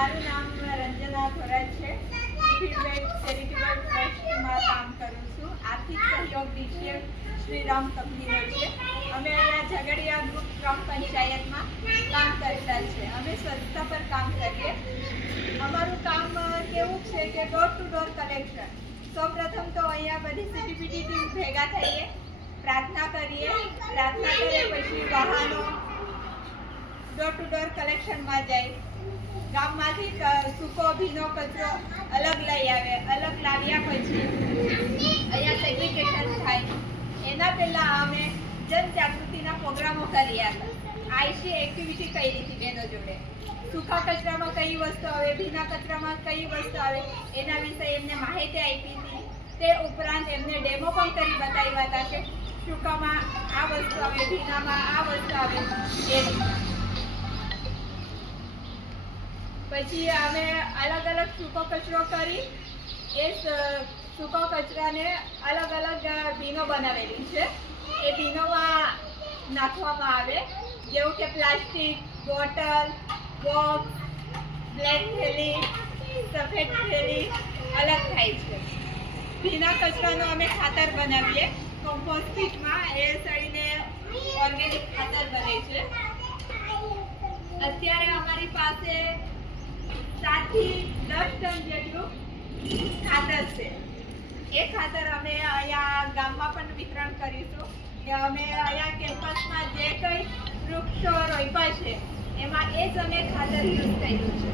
મારું નામ રંજના ભરત છે. ચેરિટેબલ ટ્રસ્ટમાં કામ કરું છું. આર્થિક સહયોગ વિશે શ્રીરામ કંપનીનો છે. અમે અહીંયા ઝઘડિયા ગ્રુપ ગ્રામ પંચાયતમાં કામ કરતા છે અમે સ્વચ્છતા પર કામ કરીએ. અમારું કામ કેવું છે કે ડોર ટુ ડોર કલેક્શન સૌપ્રથમ તો અહીંયા બધી સીટીપીટી ભેગા થઈએ, પ્રાર્થના કરીએ. પ્રાર્થના કરીએ પછી વાહનો ડોર ટુ ડોર કલેક્શનમાં જાય. ગામમાંથી સૂકો ભીનો કચરો અલગ લઈ આવે, અલગ લાવ્યા પછી અહીંયા સેગ્રિગેશન થાય. એના પહેલાં અમે જનજાગૃતિના પ્રોગ્રામો કર્યા. હતા આઈસી એક્ટિવિટી કરી હતી બેનો જોડે? સૂકા કચરામાં કઈ વસ્તુ આવે, ભીના કચરામાં કઈ વસ્તુ આવે, એના વિશે એમને માહિતી આપી હતી. તે ઉપરાંત એમને ડેમો પણ કરી બતાવ્યા હતા કે સૂકામાં આ વસ્તુ આવે, ભીનામાં આ વસ્તુ આવે. એ પછી અમે અલગ અલગ સૂકો કચરો કરી એ સૂકો કચરાને અલગ અલગ ભીનો બનાવેલી છે. એ ભીનોમાં નાખવામાં આવે. જેવું કે પ્લાસ્ટિક, બોટલ, બોક્સ, બ્લેક થેલી, સફેદ થેલી, અલગ થાય છે. ભીના કચરાનો અમે ખાતર બનાવીએ. કમ્પોસ્ટ કીટમાં એ સળીને ઓર્ગેનિક ખાતર બને છે. અત્યારે અમારી પાસે સાતથી દસ ટન જેટલું ખાતર છે. એ ખાતર અમે અહીંયા ગામમાં પણ વિતરણ કરીશું. કે અમે અહીંયા કેમ્પસમાં જે કંઈ વૃક્ષો રોપ્યા છે, એમાં એ જ અમે ખાતર યુઝ કર્યું છે.